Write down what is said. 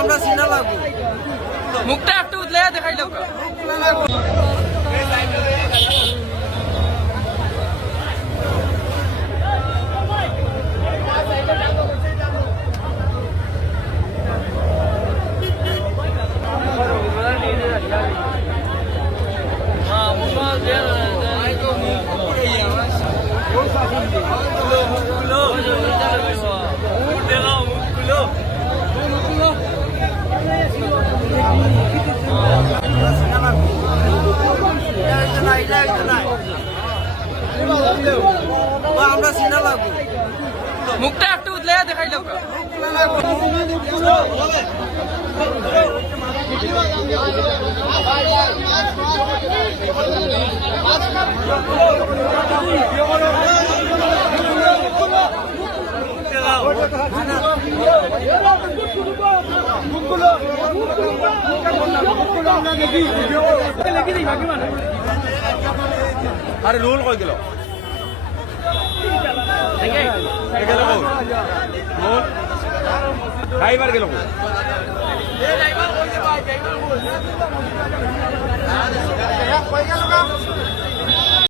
আমরা সিনা লাগবো। মুখটা একটু উতলে দেখাই আমরা সিনা লাগবো মুখটা একটু উতলে দেখাই লোক আরে রোল কই দিল ড্রাইভার গেল গেল